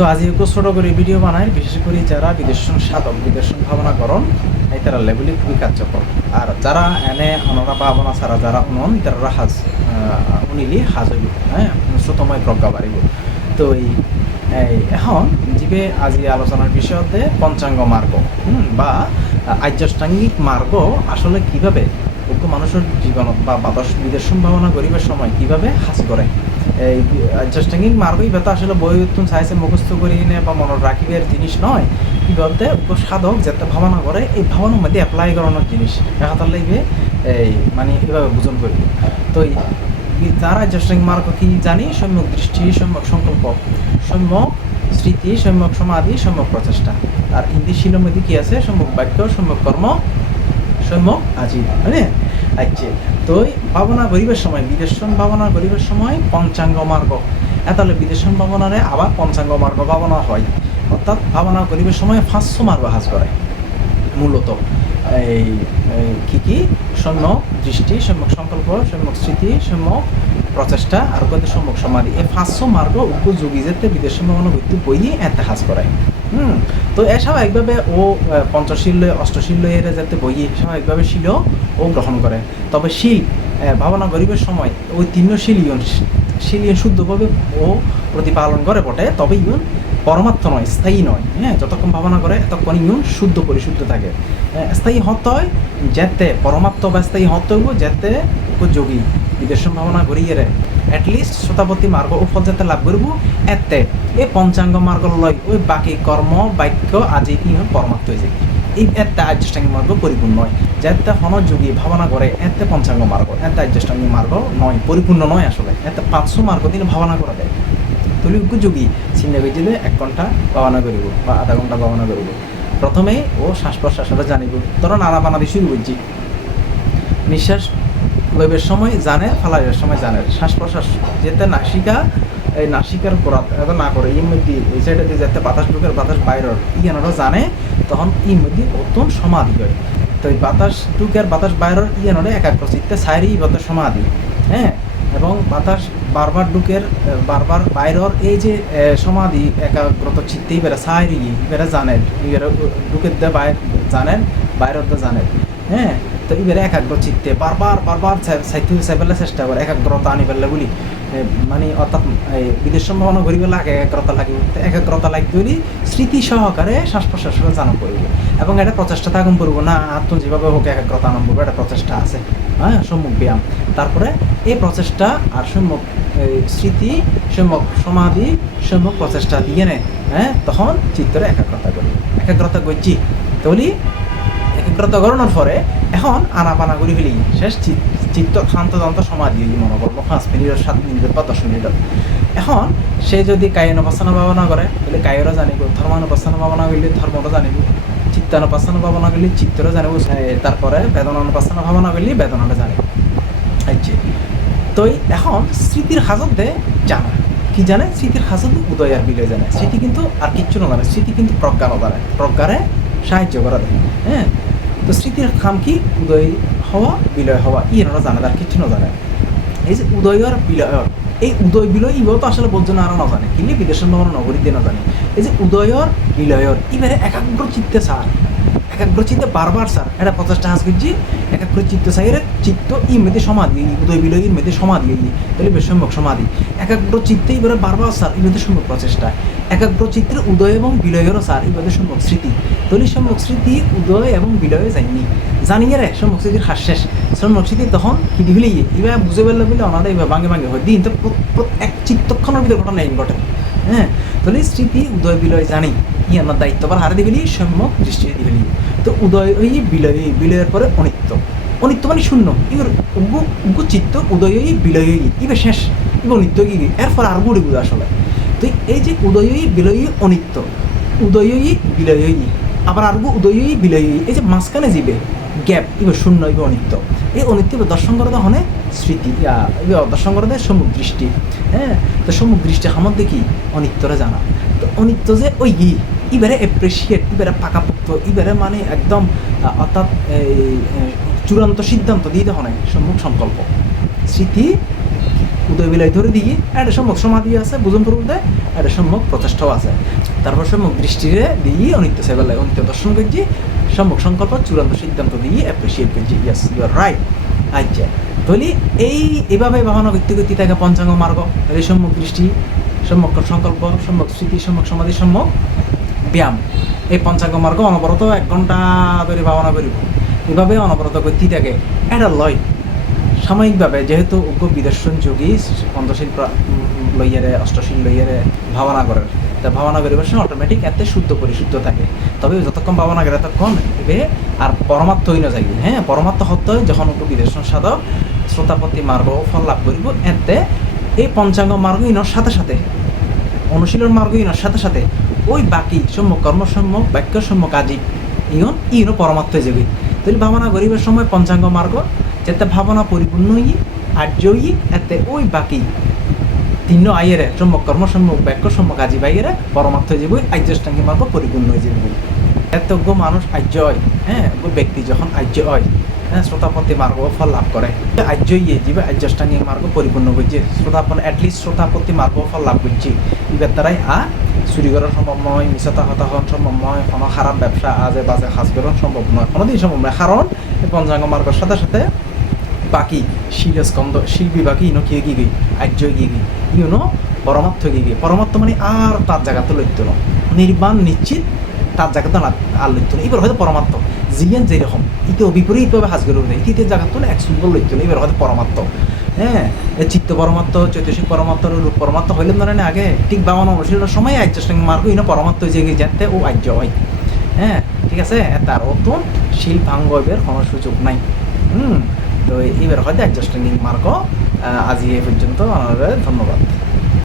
তো আজ একটু ছোট করে ভিডিও বানাই, বিশেষ করে যারা বিদেশন সাধক, বিদেশন ভাবনা করন, এই তারা লেভেলে খুবই কার্যকর। আর যারা এনে অনরা ভাবনা ছাড়া যারা উনন তারা হাজ উনিলি হাজ হইব হ্যাঁ? শ্রুতময় প্রজ্ঞা বাড়িব। তো এই এই, এখন যিবে আজি আলোচনার বিষয়তে পঞ্চাঙ্গ মার্গ বা আর্যষ্টাঙ্গিক মার্গ আসলে কীভাবে মানুষের জীবনত বা বাতাস বিদেশ সম্ভাবনা করিবার সময় কীভাবে হাস করে? এই মার্গই ব্যথা আসলে বই উত্তম চাইছে মুখস্থ করি নে বা মনত রাখিবের জিনিস নয়। কি বলতে সাধক যাতে ভাবনা করে, এই ভাবনার মধ্যে অ্যাপ্লাই করানোর জিনিস। দেখাতার লাগবে, এই মানে এভাবে বুঝন করবি তো এই ই- মার্গ কি জানি? সম্যক দৃষ্টি, সম্যক সংকল্প। সম্যক স্মৃতি, সম্যক সমাধি, সম্যক প্রচেষ্টা। আর ইন্দি শিলের মধ্যে কি আছে? সম্যক বাক্য, সম্যক কর্ম সম্যক আজি মানে আচ্ছা তো ভাবনা করিবার সময়, বিদেশন ভাবনা করিবার সময় পঞ্চাঙ্গ মার্গ। এতালে বিদেশন ভাবনারে আবার পঞ্চাঙ্গ মার্গ ভাবনা হয়। অর্থাৎ ভাবনা করিবার সময় পাঁচশো মার্গ হাজ করে, মূলত। এই এই কি কি? সম্যক দৃষ্টি, সম্যক সংকল্প, সম্যক স্মৃতি, সম্যক প্রচেষ্টা আর কত সম্যক সমাধি এই পাঁচশো মার্গ উপযোগী যেতে বিদেশ সম্ভাবনা ভিত্তি বই এতে হাজ করে হুম, তো এ স্বাভাবিকভাবে ও পঞ্চশীল অষ্টশীল এরা যাতে বই স্বাভাবিকভাবে শিল ও গ্রহণ করে। তবে শিল ভাবনা গরিবের সময় ওই তিন শিল ইয়ন শিল ইয়ন শুদ্ধভাবে ও প্রতিপালন করে বটে, তবে ইয়ন পরমার্থ নয়, স্থায়ী নয়। হ্যাঁ যতক্ষণ ভাবনা করে ততক্ষণ ইয়ন শুদ্ধ পরিশুদ্ধ থাকে। স্থায়ী হত হয়, যেতে পরমাত্ম বা স্থায়ী হত যেতে উপযোগী। বিদেশ ভাবনা করিয়ে রে এটলিস্ট শতাপতি মার্গ ও যাতে লাভ করব এতে। এই পঞ্চাঙ্গ মার্গ লয় ওই বাকি কর্ম বাক্য আজি কি হয় পরমাত্ম হয়ে যায় এই একটা আর্যষ্টাঙ্গিক মার্গ পরিপূর্ণ নয় যাতে হনযোগী ভাবনা করে এতে পঞ্চাঙ্গ মার্গ এতে আর্যষ্টাঙ্গিক মার্গ নয় পরিপূর্ণ নয় আসলে। এতে পাঁচশো মার্গ দিন ভাবনা করা দেয় তুলি উপযোগী চিন্তা করছি যে এক ঘণ্টা ভাবনা করিব বা আধা ঘণ্টা ভাবনা করিব প্রথমে ও শ্বাস প্রশ্বাসটা জানিব। ধরো নানা বানা দিয়ে শুরু করছি নিঃশ্বাস লইবের সময় জানে ফালাইবের সময় জানে। শ্বাস প্রশ্বাস যেতে নাসিকা এই নাসিকার করাত এত না করে মধ্যে এই সাইডে দিয়ে যাতে বাতাস ঢুকের বাতাস বাইরের ইয়ানোরা জানে, তখন মধ্যে অত্যন্ত সমাধি হয়। তো এই বাতাস ঢুকের বাতাস বাইরের ইয়ানোরে একাগ্র চিত্তে সাইরি বাতাস সমাধি হ্যাঁ? এবং বাতাস বারবার ঢুকের বারবার বাইরের এই যে সমাধি একাগ্রত চিত্তে ইবেরা সাইরি ইবেরা জানেন ইবেরা ঢুকের দে বাইর জানেন বাইরের দে জানেন হ্যাঁ? তো এবারে একাগ্র চিত্তে বারবার বারবার সাইতে চাইবেলে চেষ্টা করে, একাগ্রতা আনি পেলে বলি মানে অর্থাৎ বিদেশ সম্ভাবনা করিবে লাগে, একাগ্রতা লাগিব একাগ্রতা লাগবে বলি স্মৃতি সহকারে শ্বাস প্রশ্বাসকে জানো করব এবং এটা প্রচেষ্টা থাকুন করব না আত্ম যেভাবে হোক একাগ্রতা আনন্দ করব, এটা প্রচেষ্টা আছে। হ্যাঁ সম্মুখ ব্যায়াম। তারপরে এই প্রচেষ্টা আর সম্মুখ স্মৃতি সম্মুখ সমাধি সম্মুখ প্রচেষ্টা দিয়ে নেয় হ্যাঁ তখন চিত্তরে একাগ্রতা করি একাগ্রতা করছি তো একাগ্রতা করানোর পরে এখন আনাপানা করে ফেলি। শেষ চিত- চিত্ত শান্ত যন্ত্র সমাধি হই মনে করব। পাঁচ মিনিট সাত মিনিট বা দশ মিনিট এখন সে যদি কায়নপাসনা ভাবনা করে, তাহলে কায়রও জানিব, ধর্মানুপাসনা ভাবনা করলে ধর্মটা জানিব, চিত্তানুপাসনা ভাবনা করলে চিত্তরও জানিব তারপরে বেদনানুপাসনা ভাবনা করলে বেদনাটা জানিব আচ্ছা। তো এখন স্মৃতির হাজত দেয় জানা। কি জানে? স্মৃতির হাজত উদয় আর বিলয় জানে। স্মৃতি কিন্তু আর কিচ্ছু না জানে। স্মৃতি কিন্তু প্রজ্ঞা না জানে। প্রজ্ঞারে সাহায্য করা দেয়। হ্যাঁ? তো স্মৃতির খাম কি? উদয় হওয়া, বিলয় হওয়া। ই এনারা জানে আর কিচ্ছু না জানে এই যে উদয় আর বিলয়। এই উদয়, বিলয় ইবাও তো আসলে বোঝো না আরও না জানে কিন্তু বিদেশের নগর নগরী দিয়ে না জানে এই যে উদয়র বিলয়র ইবারে একাগ্র চিত্তে সার একাগ্র চিত্তে বারবার স্যার এটা পঞ্চাশটা হাস করছি একাগ্র চিত্ত সাইরে চিত্ত ই মেতে সমাধি উদয়, বিলয় ইর মেতে সমাধি তাহলে বেশ সম্যক সমাধি। একাগ্র চিত্তে এবারে বারবার স্যার এই মেতে সম্যক প্রচেষ্টা একাগ্র চিত্রের উদয় এবং বিলয়েরও সার মেতে সম্যক স্মৃতি। তাহলে সম্যক স্মৃতি, উদয় এবং বিলয়ে যায়নি জানিয়ে রে সম্যক স্মৃতির হাস শেষ সম্যক স্মৃতি তখন কি দিবিলে ইয়ে এবার বুঝে পেলে বলে অনারা এবার ভাঙে ভাঙে হয়। দিন তো এক চিত্তক্ষণের ভিতরে ঘটনা এই ঘটে। হ্যাঁ তাহলে স্মৃতি, উদয়, বিলয় জানি। ই আমার দায়িত্ব আবার হারে দিবিলি সম্যক দৃষ্টি দিবিলি তো উদয় ওই বিলয় বিলয়ের পরে অনিত্য। অনিত্য মানে শূন্য। এবার উগু উগু চিত্ত উদয় বিলয় এবার শেষ। এবার অনিত্য কি এরপর আর গুড়ি আসলে তো এই যে উদয়ী বিলয়ী অনিত্য উদয়ী বিলয়ী আবার আরগু উদয়ী বিলয়ী এই যে মাঝখানে যাবে গ্যাপ ইবে শূন্য এবার অনিত্য। এই অনিত্য দর্শন করা হনে স্মৃতি ইয়া, এবার দর্শন করা দেয় সমুদ্র দৃষ্টি হ্যাঁ? তো সমুদ্র দৃষ্টি আমার দেখি অনিত্যরা জানা। তো অনিত্য যে ওই ই ইবারে এপ্রিসিয়েট ইবারে পাকাপোক্ত ইবারে মানে একদম অর্থাৎ চূড়ান্ত সিদ্ধান্ত দিয়ে দেওয়া হয় সম্মুখ সংকল্প। স্মৃতি উদয় বিলাই ধরে দিয়ে একটা সম্মুখ সমাধি আছে বুঝন পূর্বতে একটা সম্মুখ প্রচেষ্টাও আছে। তারপর সম্মুখ দৃষ্টিরে দিয়ে অনিত্য সেবেলায় অনিত্য দর্শন করছি সম্মুখ সংকল্প, চূড়ান্ত সিদ্ধান্ত দিয়ে অ্যাপ্রিসিয়েট করছি ইয়াস ইউ আর রাইট আচ্ছা তাহলে এই এভাবে ভাবনা করতে করতে তাকে পঞ্চাঙ্গ মার্গ এই সম্মুখ দৃষ্টি, সম্মুখ সংকল্প, সম্মুখ স্মৃতি, সম্মুখ সমাধি, সম্মুখ ব্যায়াম, এই পঞ্চাঙ্গ মার্গ অনবরত এক ঘণ্টা ধরে ভাবনা করিব। এভাবে অনবরত করতে থাকে এটা লয় সাময়িকভাবে যেহেতু উগ্র বিদর্শন যোগী উম, লইয়ারে অষ্টশীল লইয়ারে ভাবনা করেন তা ভাবনা করিবার সময় অটোমেটিক এতে শুদ্ধ পরিশুদ্ধ থাকে। তবে যতক্ষণ ভাবনা করে ততক্ষণ এবে আর পরমাত্ম হইন যাই হ্যাঁ পরমাত্ম সত্য যখন উগ্র বিদর্শন সাধক শ্রোতাপতি মার্গ ফল লাভ করিব এতে এই পঞ্চাঙ্গ মার্গ ইনর সাথে সাথে অনুশীলন মার্গ ইনর সাথে সাথে ওই বাকি সম্যক কর্মসম্যক বাক্য কাজী আদি ইয়ন ইনও পরমাত্ম যোগী তাহলে ভাবনা করিবার সময় পঞ্চাঙ্গ মার্গ যাতে ভাবনা পরিপূর্ণ হই আর্য হই এতে ওই বাকি তিন আইয়েরে সম্যক কর্মসম্যক বাক্য সম্যক আজি বাইরে পরমাত্ম যাব আর্যষ্টাঙ্গী মার্গ পরিপূর্ণ হয়ে যাবে। এতজ্ঞ মানুষ আর্য হয় হ্যাঁ ব্যক্তি যখন আর্য হয় হ্যাঁ শ্রোতাপতি মার্গ ফল লাভ করে। আর্য ইয়ে যাবে আর্যষ্টাঙ্গী মার্গ পরিপূর্ণ করছে শ্রোতাপন অ্যাটলিস্ট শ্রোতাপতি মার্গ ফল লাভ করছে ইবার দ্বারাই আ চুরি সম্ভব নয় মিশাতা হতাহন সম্ভব নয় কোনো খারাপ ব্যবসা, আজে বাজে সাজ সম্ভব নয়। কোনোদিন সম্ভব নয় কারণ পঞ্চাঙ্গ মার্গের সাথে সাথে বাকি শিলস্কন্দ শিল্পী বাকি ইনো কি গিয়ে গই আর্য গিয়ে গই ইউনো পরমাত্ম গিয়ে গিয়ে পরমাত্ম মানে আর তার জায়গাতে লইত না। নির্বাণ, নিশ্চিত, তার জায়গাতে আর লইত না। এবার হয়তো পরমাত্ম জিয়ান যেরকম, ইতে বিপরীতভাবে হাজ করে দেয় ইতে জায়গাতে এক সুন্দর লইত না। এবার হয়তো পরমাত্ম হ্যাঁ চিত্ত পরমাত্ম চৈতসিক পরমাত্ম রূপ পরমাত্ম হইলে না আগে ঠিক বাবান অনুশীলনের সময় আর্য সঙ্গে মার্গ ইনো পরমাত্ম যে গিয়ে জানতে ও আর্য হয়। হ্যাঁ ঠিক আছে? তার অত শিল্পাঙ্গবের কোনো সুযোগ নাই। হুম। তো এইবার হয়তো অ্যাডজাস্টিং মার্ক আজি এ পর্যন্ত। ধন্যবাদ।